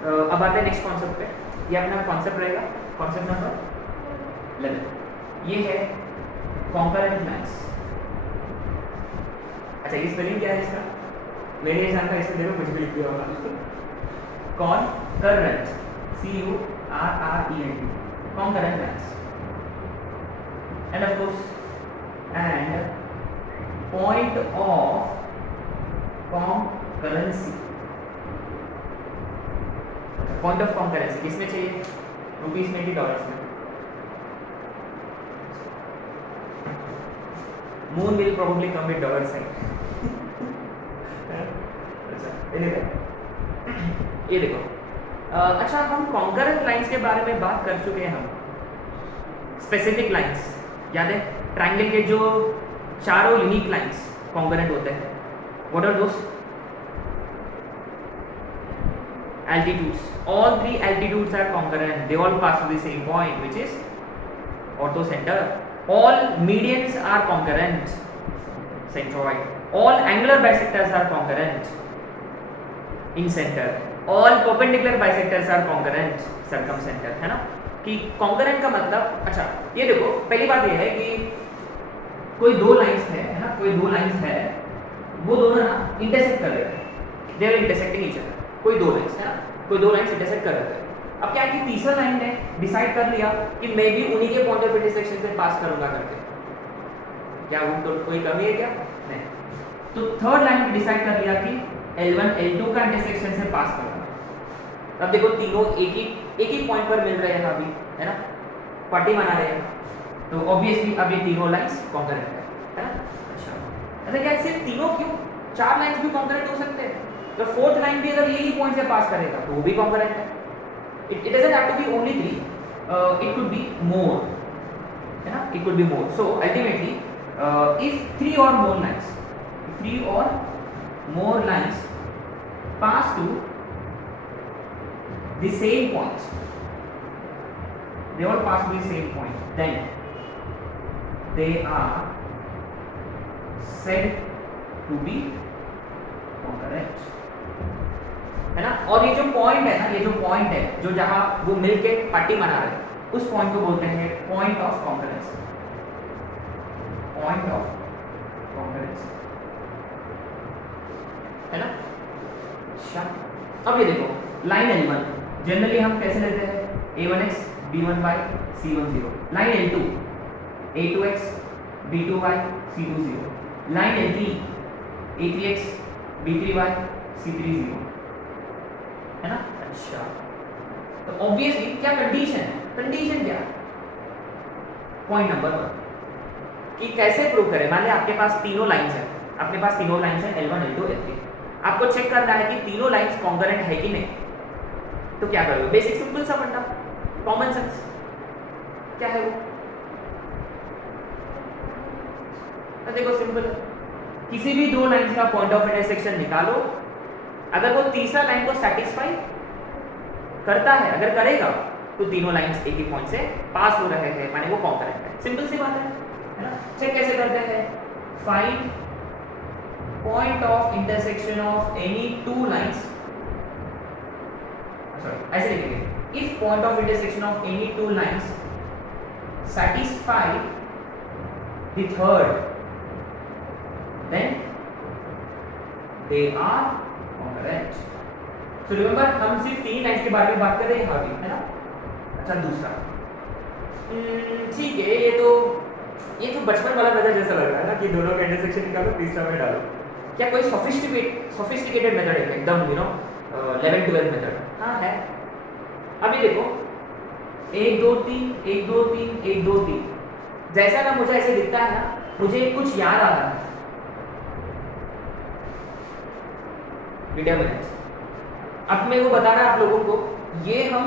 अब आते हैं नेक्स्ट कॉन्सेप्ट पे। ये अपना कॉन्सेप्ट रहेगा, कॉन्सेप्ट नंबर 11। ये है कॉन्करेंट लाइन्स। अच्छा, ये स्पेलिंग क्या है इसका? मैंने ये जानता है, इसमें देखो कुछ भी लिख दिया होगा। Concurrent, CURRENT, concurrent lines. And of course and point of concurrency. Point of concurrency किसमें चाहिए? रुपीस में कि डॉलर्स में? Moon will probably come with dollar sign. अच्छा, ये देखो। अच्छा, हम कॉन्करेंट लाइंस के बारे में बात कर चुके हैं। हम स्पेसिफिक लाइंस याद है? ट्रायंगल के जो चारों यूनिक लाइंस कॉन्करेंट होते हैं। What are those? altitudes. All three altitudes are concurrent. They all pass through the same point, which is orthocenter. All medians are concurrent, centroid. All angular bisectors are concurrent, incenter. All perpendicular bisectors are concurrent, circumcenter. है ना? कि concurrent का मतलब, अच्छा ये देखो, पहली बात ये है कि कोई दो लाइंस है ना, कोई दो लाइंस है, वो दोनों ना इंटरसेक्ट कर रहे हैं। They are intersecting each other. कोई दो लाइंस है ना, कोई दो लाइंस इंटरसेक्ट कर रहे थे। अब क्या है कि तीसरा लाइन ने डिसाइड कर लिया कि मैं भी उन्हीं के पॉइंट ऑफ इंटरसेक्शन से पास करूंगा करके। क्या वो तो कोई कमी है क्या? नहीं। तो थर्ड लाइन ने डिसाइड कर लिया कि L1 L2 का इंटरसेक्शन से पास करूंगा। अब देखो तीनों एक ही पॉइंट पर मिल रहे हैं अभी, है ना, पार्टी बना रहे हैं, तो ऑब्वियसली अब ये तीनों लाइंस कॉन्करेंट है ना। अच्छा, क्या सिर्फ तीनों क्यों? चार लाइंस भी कॉन्करेंट हो सकते हैं। तो फोर्थ लाइन भी अगर यही पॉइंट से पास करेगा तो वो भी कॉन्करेंट है। It doesn't have to be only 3, it could be more, है ना, it could be more. So ultimately if 3 or more lines pass to the same point, they all pass to the same point, then they are said to be concurrent, है ना। और ये जो point है ना, ये जो पॉइंट है जो जहां वो मिलके पट्टी बना रहे हैं, उस पॉइंट को बोलते हैं point of concurrence. Point of concurrence, है ना। अच्छा, अब ये देखो लाइन L1 जनरली हम कैसे लेते हैं? A1x B1y C10। Line L2 A2x B2y C20। Line L3 A3x B3y C30, है ना। अच्छा, तो ऑब्वियसली क्या कंडीशन है? कंडीशन क्या? पॉइंट नंबर 1 कि कैसे प्रूव करें। मान लिया आपके पास तीनों लाइंस है, आपके पास तीनों लाइंस है L1 L2 L3। आपको चेक करना है कि तीनों लाइंस कॉन्करेंट है कि नहीं। तो क्या करोगे? बेसिक सिंपल सा फंडा, कॉमन सेंस। क्या है वो? तो देखो सिंपल, किसी भी दो लाइंस का पॉइंट ऑफ इंटरसेक्शन निकालो, अगर वो तीसरा लाइन को सेटिस्फाई करता है, अगर करेगा, तो तीनों लाइंस एक ही पॉइंट से पास हो रहे हैं, माने वो कॉन्करेंट है। सिंपल सी बात है ना। चेक कैसे करते हैं? Find point of intersection of any two lines, sorry ऐसे लिखेंगे, if point of intersection of any two lines satisfy the third, then they are concurrent. So remember, हम सिर्फ तीन लाइंस के बारे में बात कर रहे हैं अभी, है ना। अच्छा, दूसरा ठीक है, ये तो बचपन वाला मेथड जैसा लग रहा है ना कि दोनों का इंटरसेक्शन निकालो, तीसरा में डालो। क्या कोई सोफिस्टिकेटेड मेथड है एकदम, 11-12 मेथड? हाँ है। अभी देखो 1 2 3 1 2 3 1 2 3, जैसा ना मुझे ऐसे दिखता है ना, मुझे कुछ याद आ रहा है। डिटरमिनेंट, अब मेरे को बताना है आप लोगों को, ये हम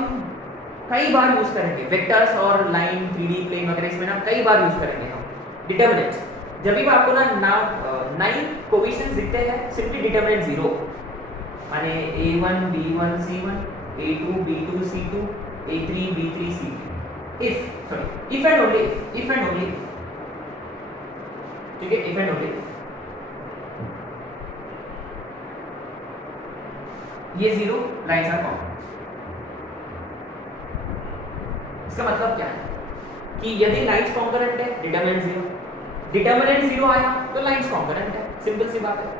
कई बार यूज करेंगे। वेक्टर्स और लाइन 3D प्लेन वगैरह इसमें ना कई बार यूज करेंगे हम डिटरमिनेंट। जब भी आपको ना 9 कोएफिशिएंट्स दिखते हैं, सिंपली डिटरमिनेंट 0, माने A1 B1 C1 A2 B2 C2 A3 B3 C3। if and only if, ठीक है, if and only if ये 0 लाइंस आर कॉन्करेंट। इसका मतलब क्या है कि यदि लाइन्स कॉन्करेंट है डिटर्मिनेंट 0 आया तो लाइन्स कॉन्करेंट है, सिंपल सी बात है।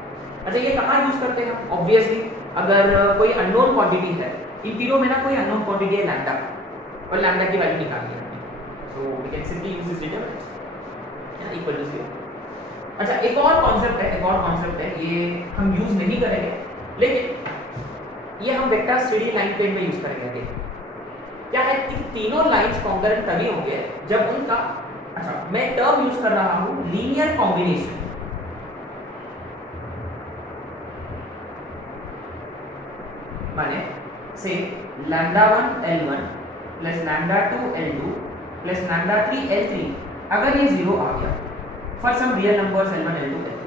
अच्छा ये कहाँ यूज करते हैं हम? ऑब्वियसली अगर कोई अननोन क्वांटिटी है, इन तीनों में ना कोई अननोन क्वांटिटी है लैम्डा, और लैम्डा की वैल्यू निकालनी है, so we can simply use this determinant equal to 0। अच्छा एक और कॉन्सेप्ट है, ये हम यूज नहीं करेंगे, लेकिन ये हम वेक्टर 3D लाइन पेन में यूज करेंगे। देखिए क्या है कि तीनों लाइंस कॉन्करेंट तभी होंगे जब उनका, अच्छा मैं टर्म यूज कर रहा हूं लीनियर कॉम्बिनेशन। माने से λ1 L1 plus λ2 L2 plus λ3 L3 अगर ये 0 आ गया for some real numbers L1 L2 L3,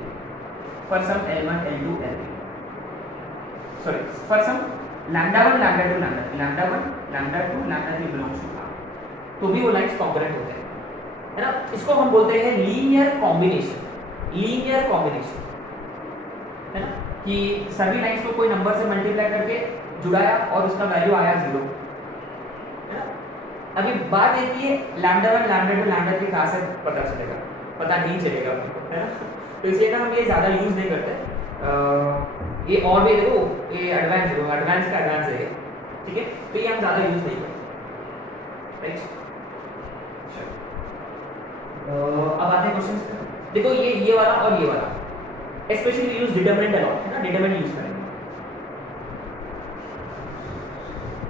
for some L1 L2 L3, sorry for some λ1 λ2 λ1 λ2 λ3 belongs to R, तो भी वो लाइंस कॉन्करेंट होते हैं, है ना। इसको हम बोलते हैं लीनियर कॉम्बिनेशन, है ना, कि सभी लाइंस को कोई नंबर से मल्टीप्लाई करके जुड़ाया और उसका वैल्यू आया 0, है ना। अभी बात ये कि λ1 λ2 λ3 कहाँ से पता चलेगा, पता नहीं चलेगा आपको, है ना। तो इसलिए ना हम ये ज़्यादा यूज नहीं करते। ये और भी देखो ये एडवांस का एडवांस है, ठीक है, तो ये हम ज़्यादा यूज नहीं करते, राइट। अब आते हैं क्वेश्चंस पे। देखो ये वाला और ये वाला स्पेशली यूज डिटरमिनेंट अलॉट, है ना, डिटरमिनेंट यूज करेंगे,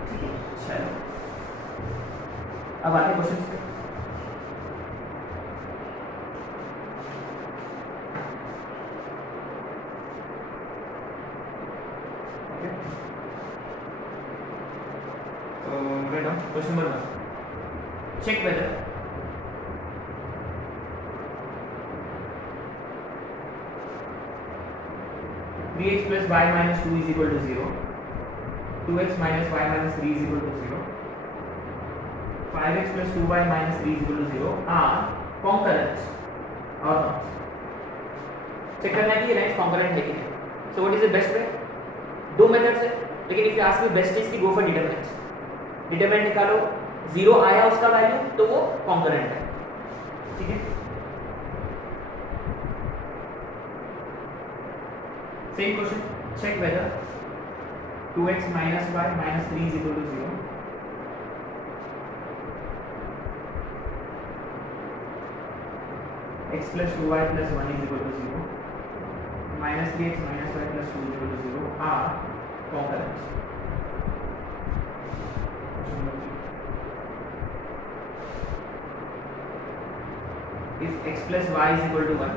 ठीक है। चलो अब आते हैं क्वेश्चंस पे। Question number 1. Check whether (3x plus y minus 2 is equal to 0), (2x minus y minus 3 is equal to 0), (5x plus 2y minus 3 is equal to 0) are concurrent or not? Check करना है कि ये lines concurrent है कि नहीं। So what is the best way? दो methods है, लेकिन if you ask me best is की गो फॉर डिटरमिनेंट। डिटरमिनेंट निकालो, 0 आया उसका वैल्यू तो वो कॉन्करेंट है, ठीक है। Same question, check whether 2x minus y minus 3 is equal to 0, x plus 2y plus 1 is equal to 0, minus 3x minus y plus 2 is equal to 0 are concurrent. If x plus y is equal to 1,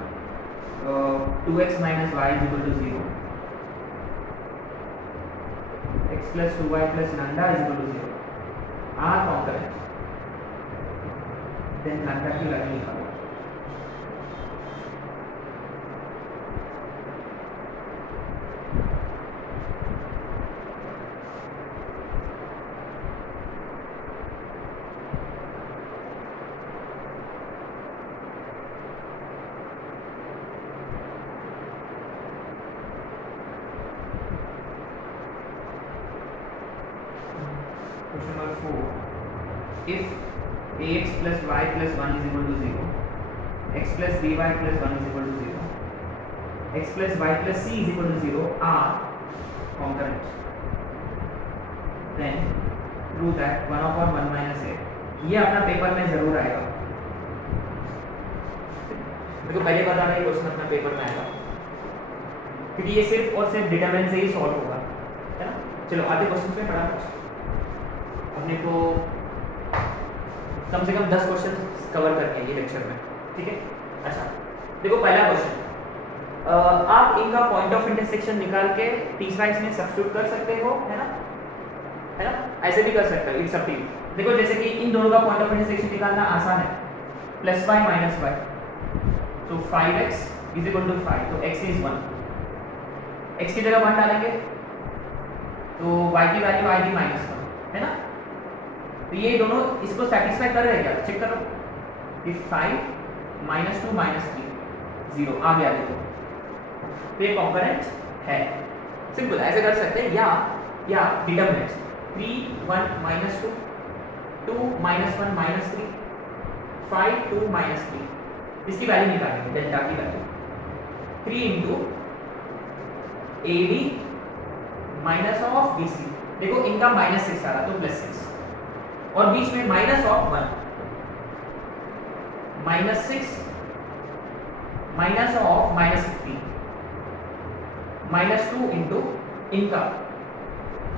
2x minus y is equal to 0, x plus 2y plus lambda is equal to 0 are concurrent, then lambda की value निकालो। Question number 4. If ax plus y plus 1 is equal to 0, x plus by plus 1 is equal to 0, x plus y plus c is equal to 0 are concurrent, then prove that 1 upon 1 minus a। ये अपना paper में जरूर आएगा, देखो पहले बता रहा है क्वेश्चन अपना पेपर में आएगा, क्योंकि ये सिर्फ और सिर्फ डिटरमिनेंट से ही सॉल्व होगा, है ना। चलो आते क्वेश्चन पे फटाफट। अपने को कम से कम 10 क्वेश्चन कवर करने हैं ये लेक्चर में, ठीक है। अच्छा देखो पहला क्वेश्चन, आप इनका पॉइंट ऑफ इंटरसेक्शन निकाल के तीसरा इसमें सब्स्टिट्यूट कर सकते हो, है ना, ऐसे भी कर सकते हो, इट्स अप टू यू। देखो जैसे कि इन दोनों का पॉइंट ऑफ इंटरसेक्शन निकालना आसान है, प्लस y माइनस y, तो 5x इज इक्वल टू 5, तो x इज 1, x की जगह 1 डालेंगे तो y की वैल्यू आएगी -1, है ना। तो ये दोनों इसको सेटिस्फाई कर रहे हैं क्या, चेक करो। इफ 5 -2 -3 0 आ गया, देखो तो ये कॉन्करेंट है, सिंपल ऐसे कर सकते हैं। या डिटरमिनेंट 3 1 -2 2 -1 -3, 5 2 -3, इसकी वैल्यू निकालेंगे डेल्टा की value 3 into AB minus of BC। देखो इनका -6 आ रहा तो +6 और बीच में -1 -6 माइनस ऑफ -15 -2 इंटू इनका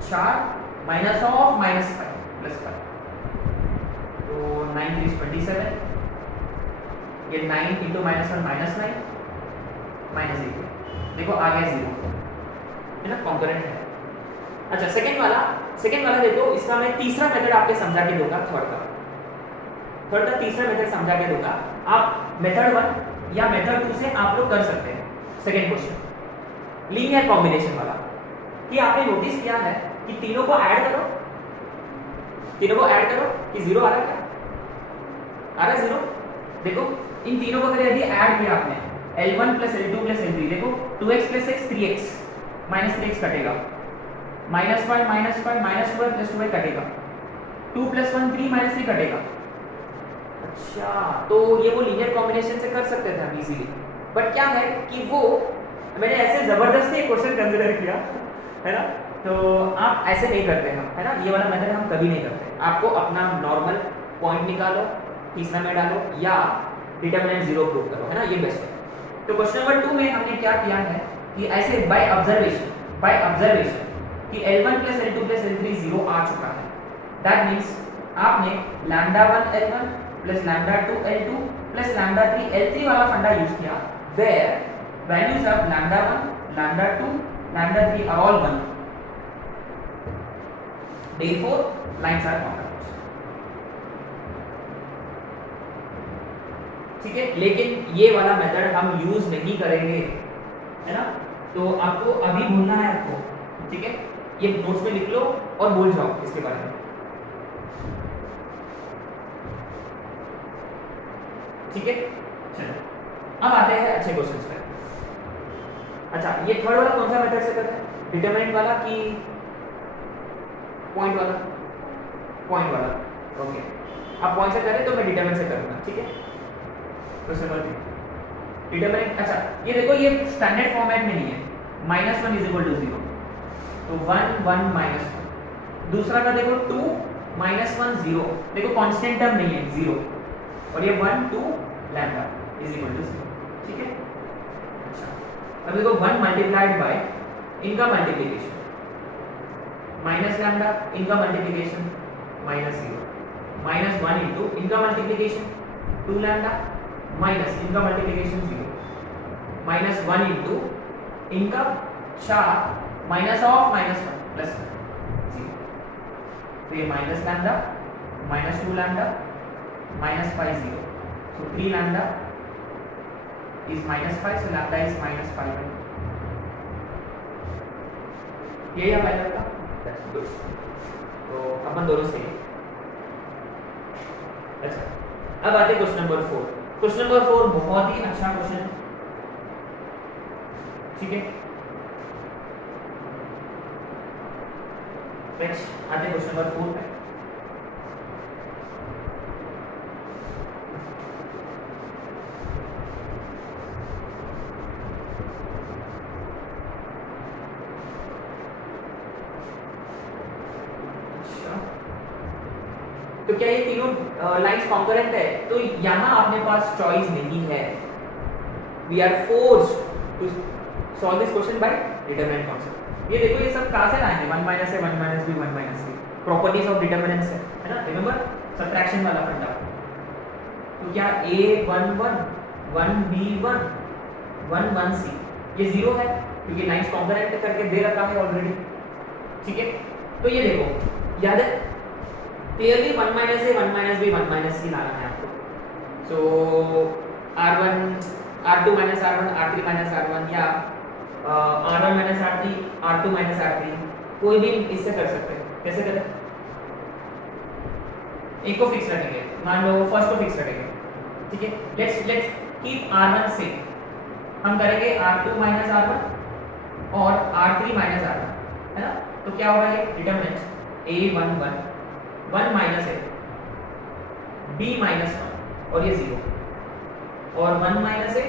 4 माइनस ऑफ -5 +5 तो 9 3 27, ये 9 इंटू -1 -9 -8। देखो आ गया 0 है ना, कॉन्करेंट है। अच्छा सेकंड वाला देखो, इसका मैं तीसरा मेथड आपके समझा के दूंगा, थर्ड का तीसरा मेथड समझा के दूंगा। आप मेथड 1 या मेथड 2 से आप लोग कर सकते हैं। सेकंड क्वेश्चन लीनियर कॉम्बिनेशन वाला, कि आपने नोटिस किया है कि तीनों को ऐड करो कि 0 आ रहा है, क्या आ रहा है 0। देखो इन तीनों को अगर यदि ऐड किया आपने L1 + L2 + L3, देखो 2x + x 3x -3x कटेगा, -5 -5 -2y कटेगा, 2 + 1 3 -3 कटेगा। अच्छा तो ये वो लीनियर कॉम्बिनेशन से कर सकते थे हम इजीली, बट क्या है कि वो मैंने ऐसे जबरदस्ती क्वेश्चन कंसीडर किया है ना, तो आप ऐसे नहीं करते हम, है ना, ये वाला मेथड हम कभी नहीं करते। आपको अपना नॉर्मल पॉइंट निकालो, तीसरा में डालो या डिटरमिनेंट 0 प्रूव करो, है ना, ये बेस्ट है। तो क्वेश्चन नंबर 2 में हमने क्या किया है कि ऐसे बाय ऑब्जर्वेशन कि L1 + L2 + L3 0 आ चुका है। दैट मींस आपने λ1 L1 + λ2 L2 + λ3 L3 वाला फंडा यूज किया, where values of λ1 λ2 λ3 are all 1, therefore lines are congruent। ठीक है, लेकिन ये वाला मेथड हम यूज नहीं करेंगे, है ना, तो आपको अभी भूलना है आपको, ठीक है, ये नोट्स में लिख लो और भूल जाओ इसके बारे में, ठीक है। चलो अब आते हैं अच्छे क्वेश्चंस पे। अच्छा ये थर्ड वाला कौन सा मेथड से करते हैं, डिटरमिनेंट वाला कि पॉइंट वाला? ओके, आप पॉइंट से करें तो मैं डिटरमिनेंट से करूंगा, ठीक है। तो सिंपल डिटरमिनेंट, अच्छा ये देखो ये स्टैंडर्ड फॉर्मेट में नहीं है, -1 = 0 तो 1 1 -1। दूसरा का देखो 2 -1 0, देखो कांस्टेंट टर्म नहीं है 0, और ये 1 2 λ = 0, ठीक है। अच्छा अब देखो 1 मल्टीप्लाइड बाय इनका मल्टीप्लिकेशन -λ, इनका मल्टीप्लिकेशन -0, -1 इंटू इनका मल्टीप्लिकेशन 2 λ माइनस इनका मल्टीप्लिकेशन 0, -1 इंटू इनका 4 माइनस ऑफ -1 +1 0, तो ये -λ -2 λ -5 0, so 3 λ is -5, so λ is -5। ये या फाइनल का, दैट्स गुड। तो अपन दोनों से अच्छा अब आते क्वेश्चन नंबर 4। क्वेश्चन नंबर 4 बहुत ही अच्छा क्वेश्चन है, ठीक है। नेक्स्ट आते क्वेश्चन नंबर 4 पे। तो क्या ये तीनों लाइंस कॉन्करेंट है? तो यहाँ अपने पास चॉइस नहीं है, we are forced to solve this question by determinant concept. ये देखो ये सब कहाँ से लाए हैं, 1 - a 1 - b 1 - c, properties of determinants है ना, रिमेंबर सब्ट्रैक्शन वाला फंडा। तो क्या a 1 1 1 b 1 1 1 c ये 0 है क्योंकि लाइंस कॉन्करेंट करके दे रखा है ऑलरेडी, ठीक है। तो ये देखो याद है क्लियरली 1 - a 1 - b 1 - c लाना है आपको। सो r1 r2 - r1 r3 - r1 या r1 - r3 r2 - r3 कोई भी इससे कर सकते हैं। कैसे करें, एक को फिक्स रखेंगे, मान लो फर्स्ट को फिक्स रखेंगे, ठीक है। लेट्स कीप r1 से हम करेंगे r2 - r1 और r3 - r1, है ना। तो क्या होगा ये determinant a 1 1 1 - a b minus 1 और ये 0 और 1 minus a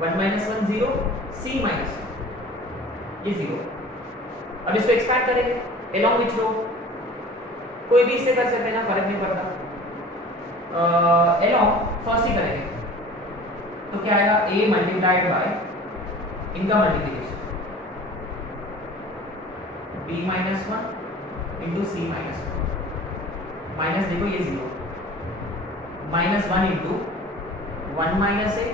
1 minus 1 0 c minus 1 ये 0। अब इसको एक्सपैंड करेंगे along which row, कोई भी इससे कर सकते हैं ना, फर्क नहीं पड़ता। along फर्स्ट ही करेंगे तो क्या आएगा a मल्टीप्लाइड बाय इनका मल्टीप्लिकेशन b माइनस 1 इंटू सी माइनस 1 माइनस देखो ये 0 minus 1 into 1 minus a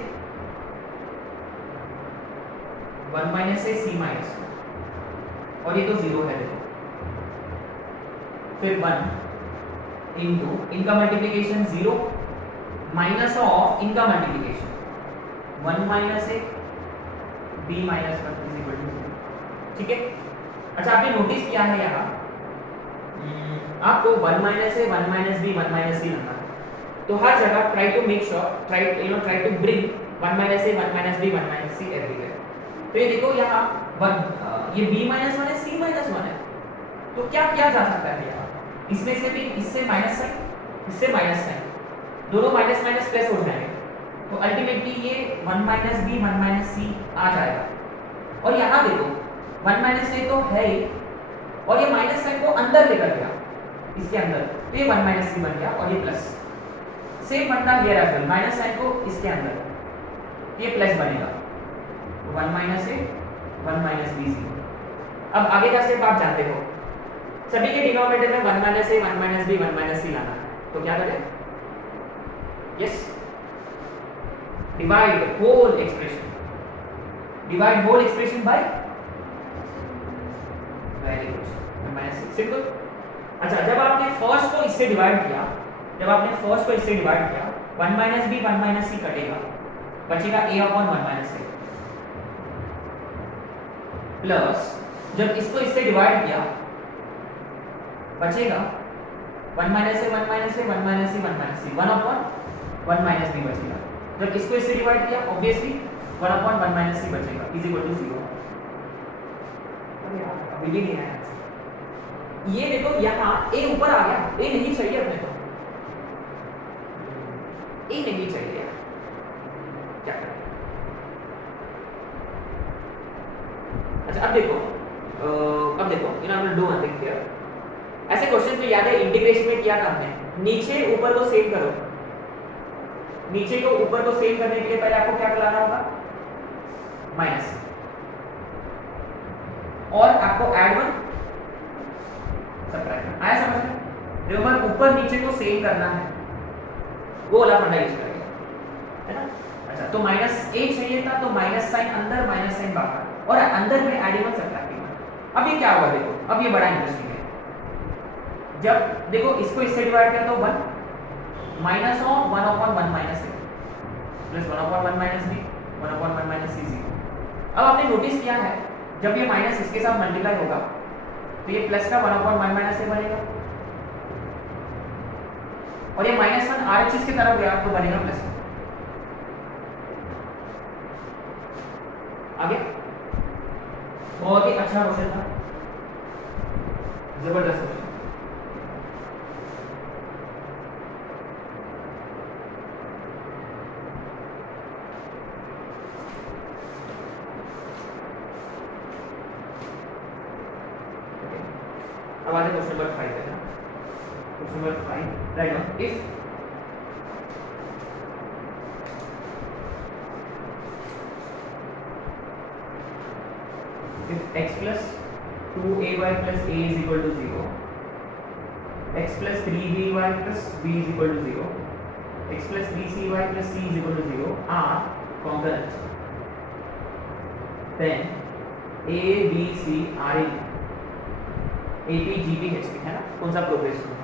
1 minus A C minus 1 और ये तो 0 है देखो, फिर 1 इंटू इनका मल्टीप्लिकेशन 0 माइनस ऑफ इनका multiplication 1 minus a b minus 1 is equal to 0। ठीक है। अच्छा आपने नोटिस किया है यहाँ आपको 1 minus a 1 minus b 1 minus c लगना है, तो हर जगह try to make sure try to bring 1 minus a 1 minus b 1 minus c everywhere. तो ये देखो यहाँ ये b माइनस 1 है c माइनस 1 है, तो क्या किया जा सकता है यहाँ, इसमें से भी इससे माइनस साइन इससे माइनस साइन, दोनों माइनस माइनस प्लस हो जाएंगे, तो अल्टीमेटली ये 1 माइनस बी 1 माइनस सी आ जाएगा। और यहाँ देखो 1 माइनस ए तो है ही और ये माइनस साइन को अंदर लेकर गया इसके अंदर, तो ये 1 माइनस सी बन गया और ये प्लस, सेम बनता here as well, minus sign को इसके अंदर ये प्लस बनेगा 1 minus a 1 minus b c. अब आगे का स्टेप आप जानते हो, सभी के डिनोमिनेटर में 1 minus a 1 minus b 1 minus c लाना है, तो क्या करें, yes divide whole expression by very good 1 minus c, simple. अच्छा जब आपने फर्स्ट को इससे डिवाइड किया 1 माइनस बी 1 माइनस सी कटेगा, बचेगा a upon 1 minus a, plus जब इसको इससे डिवाइड किया बचेगा 1 minus a 1 minus a 1 minus C 1 minus C 1 upon 1 minus B बचेगा, जब इसको इससे डिवाइड किया ऑब्वियसली 1 अपॉन 1 माइनस सी बचेगा इज इक्वल टू 0। अभी भी नहीं आया, ये देखो यहाँ a ऊपर आ गया, a नहीं चाहिए अपने को, a नहीं चाहिए, क्या करें। अच्छा अब देखो you know I will do one thing here, ऐसे क्वेश्चंस में याद है इंटीग्रेशन में किया था हमने, नीचे ऊपर को सेम करो, नीचे को ऊपर को सेम करने के लिए पहले आपको क्या लाना होगा, माइनस, और आपको ऐड 1 सबट्रैक्ट, आया समझ में, रिमेंबर ऊपर नीचे को सेम करना है, वो वाला फंडा यूज करेंगे, है ना। अच्छा तो माइनस ए चाहिए था, तो माइनस साइन अंदर माइनस साइन बाहर, और अंदर में एडिंग 1 सबट्रैक्टिंग 1। अब ये क्या हुआ देखो, अब ये बड़ा इंटरेस्टिंग है, जब देखो इसको इससे डिवाइड किया तो 1 minus of 1 upon 1 minus a plus 1 upon 1 minus b 1 upon 1 minus c 0। अब आपने नोटिस किया है जब ये माइनस इसके साथ मल्टीप्लाई होगा तो ये प्लस का 1 अपॉन 1 माइनस ए बनेगा, और ये माइनस 1 RHS की तरफ गया तो बनेगा प्लस 1। आगे बहुत ही अच्छा क्वेश्चन था, जबरदस्त क्वेश्चन। अब आते क्वेश्चन नंबर 5 है ना, question number 5 write down, if x plus 2ay plus a is equal to 0, x plus 3by plus b is equal to 0, x plus 3cy plus c is equal to 0 are congruent, then a b c are in AP GP HP, है ना, कौन सा progression है।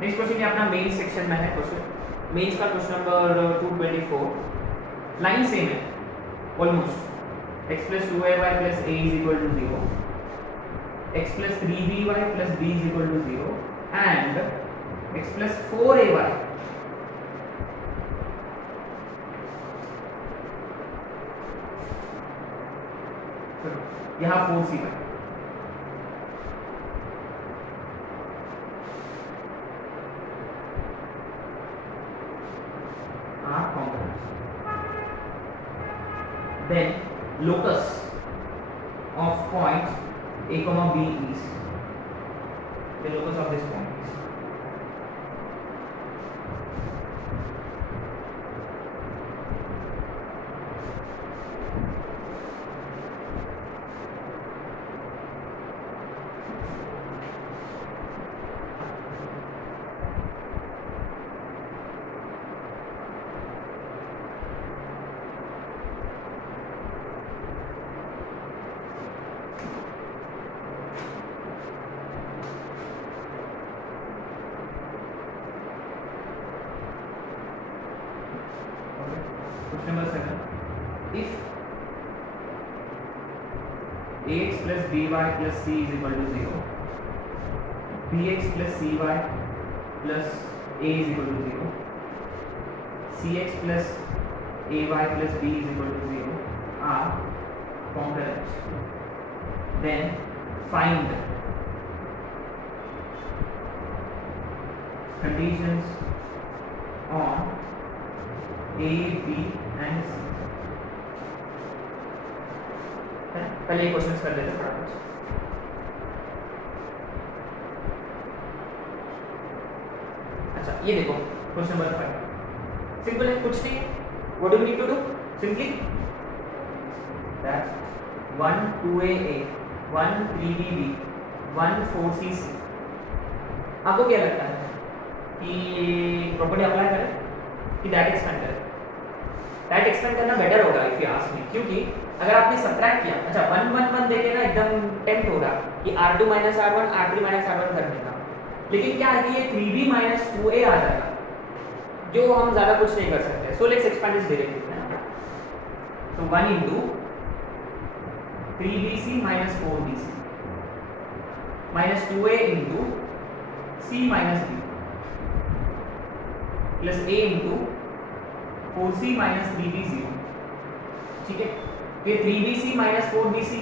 Next question ये अपना main section में है question, mains का क्वेश्चन नंबर 224, लाइन सेम है almost, x plus 2ay plus a is equal to 0, x plus 3by plus b is equal to 0 and x plus 4ay यहाँ 4cy are congruent. Then locus of point A comma B is the locus of this point is question number 7. If ax plus by plus c is equal to 0, bx plus cy plus a is equal to 0, cx plus ay plus b is equal to 0 are congruent, then find conditions on A, B and C. पहले ये questions कर लेते हैं फटाफट। अच्छा ये देखो question number 5 simple है, कुछ नहीं है। What do we need to do? Simply that 1 2a 1 3b 1 4c। आपको क्या लगता है कि प्रॉपर्टी अप्लाई करें कि दैट एक्सपेंड करें? दैट एक्सपेंड करना बेटर होगा इफ यू आस्क मी, क्योंकि अगर आपने सब्ट्रैक्ट किया, अच्छा 1 1 1 देखे ना एकदम टेम्प्ट होगा कि r2 - r1 r3 - r1 करने का, लेकिन क्या है कि ये 3b - 2a आ जाएगा जो हम ज्यादा कुछ नहीं कर सकते। So let's expand this directly. So 1 into 3bc minus 4bc minus 2a into c minus b plus a into 4c minus 3b0। ठीक है, ये 3bc minus 4bc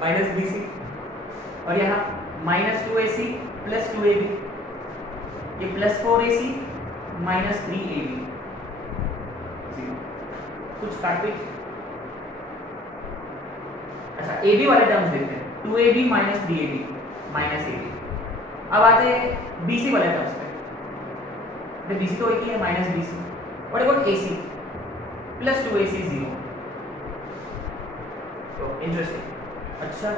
minus bc और यहाँ minus 2ac plus 2ab, ये plus 4ac minus 3ab 0। कुछ काटपीट। अच्छा ab वाले terms देखते हैं, 2ab minus 3ab minus ab। अब आते हैं bc वाले टर्म्स पे, तो bc तो एक ही है minus bc। What about ac plus 2ac 0। तो इंटरेस्टिंग। अच्छा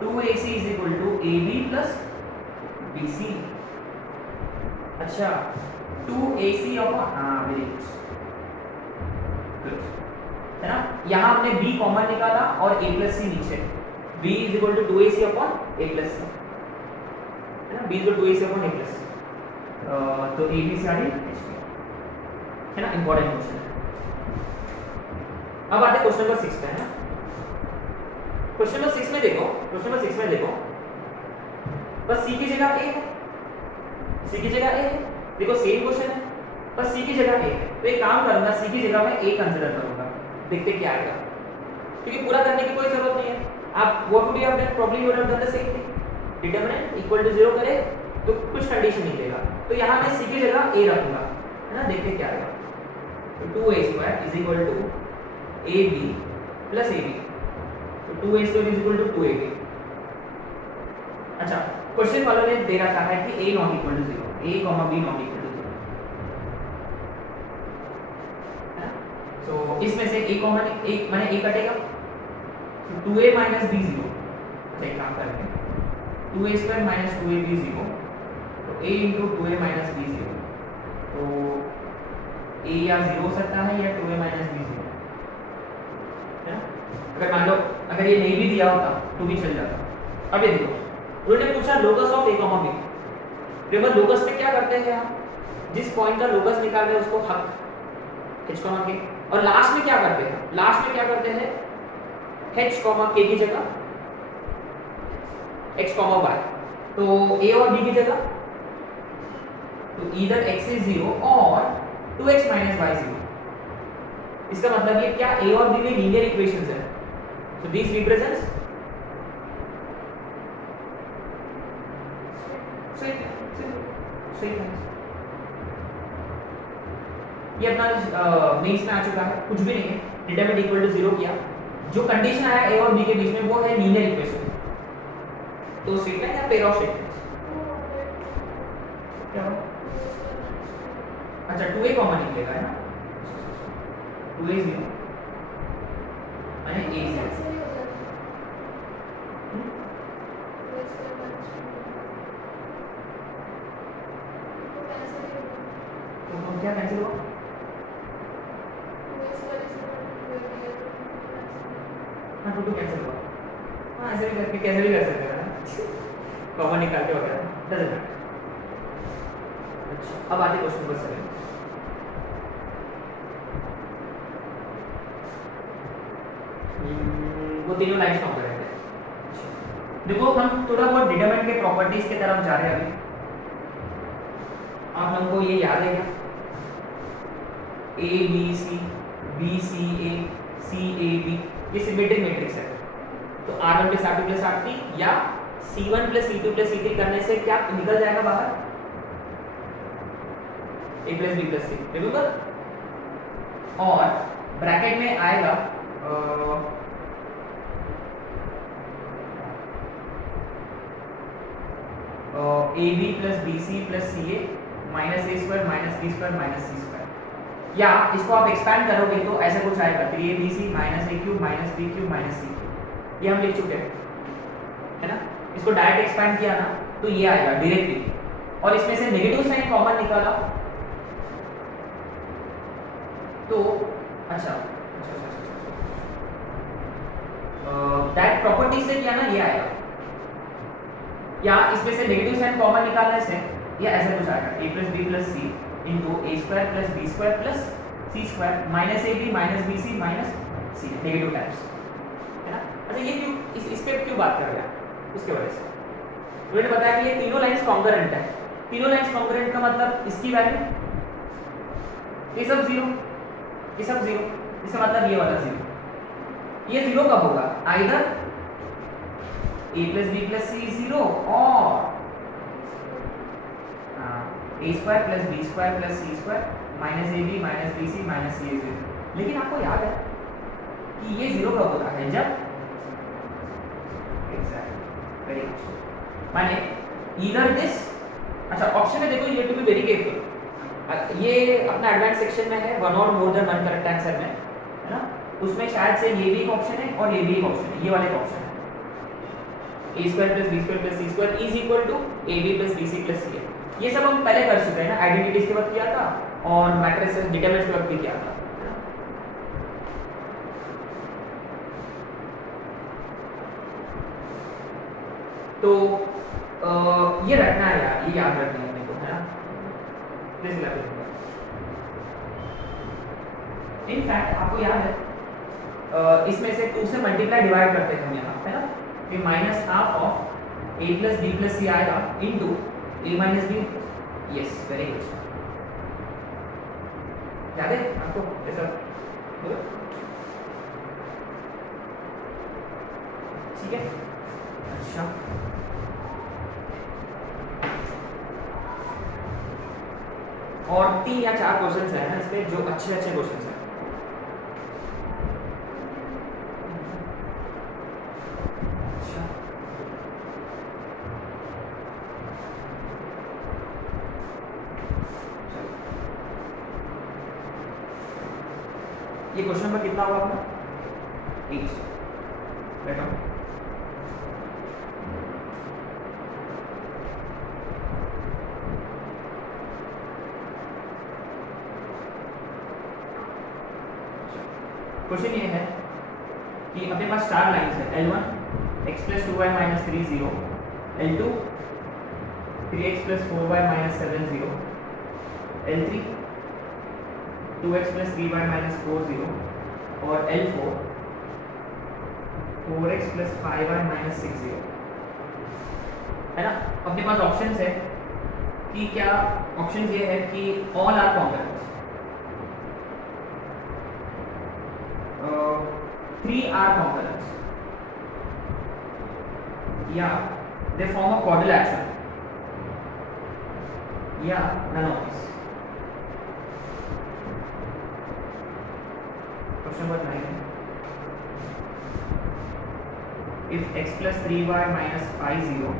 2ac is equal to ab plus bc। अच्छा 2ac अपॉन, हाँ वेरी गुड है ना। यहाँ हमने b कॉमन निकाला और a plus c नीचे, b is equal to 2ac upon a plus c है ना, b is equal to 2ac upon a plus c। तो a b से आगे है ना, इंपॉर्टेंट क्वेश्चन है। अब आते क्वेश्चन नंबर 6 पे है ना। क्वेश्चन नंबर 6 में देखो, क्वेश्चन नंबर 6 में देखो, बस c की जगह a है, c की जगह a है। देखो सेम क्वेश्चन है, बस c की जगह a है। तो एक काम करूंगा, c की जगह मैं a कंसीडर करूंगा, देखते क्या आएगा, क्योंकि पूरा करने की कोई जरूरत नहीं है। आप what would you have done? Probably you would have done the same thing. Determinant equal to 0 करे तो कुछ कंडीशन नहीं देगा, तो यहाँ मैं c की जगह a रखूंगा, है ना, देखते क्या आएगा। तो 2a² is equal to ab plus ab, तो 2a² is equal to 2ab। अच्छा क्वेश्चन वालों ने दे रखा है कि a not equal to 0, a, b not equal to 0। तो इसमें से a कॉमन, एक माने a कटेगा, तो 2a minus b 0। तो एक काम करते हैं, 2a² minus 2ab 0, तो a into 2a minus b 0। तो a या 0 हो सकता है या 2a minus b 0 है ना। अगर मान लो अगर ये नहीं भी दिया होता तो भी चल जाता। अब ये देखो, उन्होंने पूछा लोकस ऑफ a, b। देखो लोकस में क्या करते हैं हम, जिस पॉइंट का लोकस निकालते हैं उसको हक h, k, और लास्ट में क्या करते हैं, लास्ट में क्या करते हैं h, k की जगह x, y। तो a और b की जगह तो either x is 0 और 2x minus y 0। इसका मतलब ये क्या ए और बी में लीनियर इक्वेशंस है, so this represents straight lines. ये अपना मेंस में आ चुका है, कुछ भी नहीं है, डिटरमिनेंट इक्वल टू 0 किया, जो कंडीशन आया ए और बी के बीच में वो है लीनियर इक्वेशन, तो स्ट्रेट लाइन या पेयर ऑफ स्ट्रेट लाइंस। क्या हो? अच्छा 2a कॉमन निकलेगा है ना, 2a 0 यानी a 0, तो क्या कैंसिल हुआ? हाँ 2 कैंसिल हुआ, हाँ ऐसे भी करके कैसे भी कर सकते हैं ना, कॉमन निकाल के वगैरह, डजंट मैटर। अच्छा अब आते क्वेश्चन नंबर 7। वो तीनों लाइंस कॉन्करेंट है। देखो हम थोड़ा बहुत डिटरमिनेंट के प्रॉपर्टीज की तरफ जा रहे हैं अभी। आप हमको ये याद है क्या, A B C A B ये सिमेट्रिक मैट्रिक्स है, तो R1 + R2 + R3 या C1 + C2 + C3 करने से क्या निकल जाएगा बाहर, A + B + C, रिमेंबर, और ब्रैकेट में आएगा AB + BC + CA -A² - B² - C², या इसको आप एक्सपैंड करोगे तो ऐसा कुछ आएगा 3ABC - A³ - B³ - C³, ये हम लिख चुके हैं है ना। इसको डायरेक्ट एक्सपैंड किया ना तो ये आएगा डायरेक्टली, और इसमें से नेगेटिव साइन कॉमन निकाला तो अच्छा दैट प्रॉपर्टी से किया ना ये आएगा, या इसमें से नेगेटिव साइन कॉमन निकालने से ये ऐसा कुछ आएगा A + B + C * A² + B² + C² - AB - BC - C, negative times है ना। अच्छा ये क्यों इस पे क्यों बात कर रहे हैं, उसके वजह से उन्होंने बताया कि ये तीनों लाइंस कॉन्करेंट है। तीनों लाइंस कॉन्करेंट का मतलब इसकी वैल्यू ये सब 0, ये सब 0, इसका मतलब ये वाला 0, ये 0 कब होगा, आइदर A + B + C 0 और A² + B² + C² - AB - BC - C 0। लेकिन आपको याद है कि ये 0 कब होता है, जब एग्जैक्टली वेरी गुड, माने ईदर दिस, अच्छा ऑप्शन में देखो, ये टू बी वेरी केयरफुल, ये अपना एडवांस सेक्शन में है, वन और more than one correct answer में है ना, उसमें शायद से ये भी एक ऑप्शन है और ये भी एक ऑप्शन है, ये वाले का ऑप्शन है A² + B² + C² = AB + BC + CA। ये सब हम पहले कर चुके हैं ना, आइडेंटिटीज के वक्त किया था और मैट्रिसेस डिटरमिनेंट्स के वक्त भी किया था। तो ये रखना है यार, ये याद रखना है मेरे को, है ना। इनफैक्ट आपको याद है इसमें से 2 से मल्टीप्लाई डिवाइड करते हैं हम यहाँ, है ना, कि -½ ऑफ A + B + C आएगा into A - B, yes very good, याद है आपको ऐसा, ठीक है। अच्छा और 3 या 4 क्वेश्चंस हैं ना इसमें जो अच्छे क्वेश्चंस हैं। अच्छा ये क्वेश्चन नंबर कितना होगा अपना, 8, बैठो। क्वेश्चन ये है कि अपने पास 4 लाइंस है, L1 x + 2y - 3 0, L2 3x + 4y - 7 0, L3 2x + 3y - 4 0 और L4 4x + 5y - 6 0, है ना। अपने पास ऑप्शंस है कि क्या, ऑप्शंस ये है कि all are concurrent, 3 are concurrent. Yeah, they form a quadrilateral. Yeah, none of these. Question number 9. If x plus 3y minus 5 0,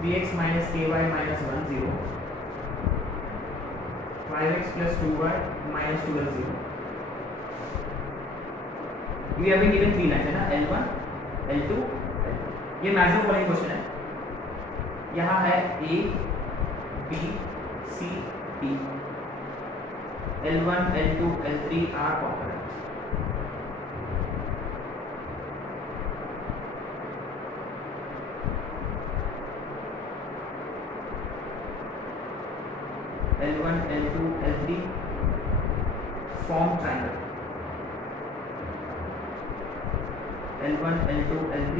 3x minus ky minus 1 0, 5x plus 2y minus 2l 0. We have been given 3 lines है ना, L1, L2, L2. ये maximum following question है. यहाँ है A, B, C, D. L1, L2, L3 are concurrent. L1, L2, L3 form triangle. L1, L2, L3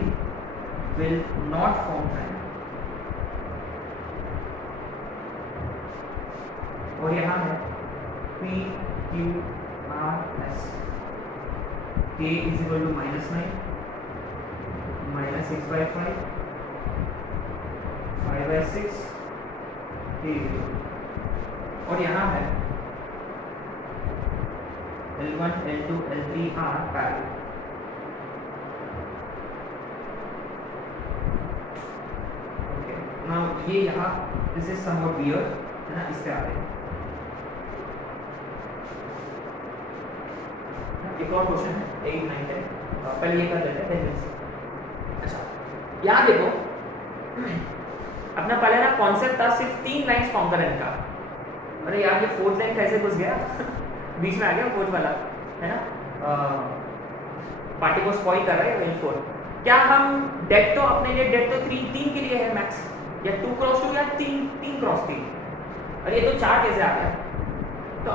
will not form triangle. और यहाँ है P, Q, R, S. K is equal to -9, -6/5, 5/6, K is equal to. और यहाँ है L1, L2, L3 are parallel. Now ये यहाँ this is somewhat weird है ना, इस पे आते हैं. एक और क्वेश्चन है 8, 9, 10. पहले ये कर लेते हैं 10. अच्छा, यहाँ देखो अपना पहले ना कॉन्सेप्ट था सिर्फ 3 लाइंस कॉन्करेंट का. अरे यार ये 4th लाइन कैसे घुस गया बीच में आ गया 4th वाला है ना. पार्टी को स्पॉइल कर रहा है L4. क्या हम डेट तो अपने लिए डेट तो 3 के लिए है मैक्स, या 2 क्रॉस 2 या 3 क्रॉस 3. अरे ये तो 4 कैसे आ गया. तो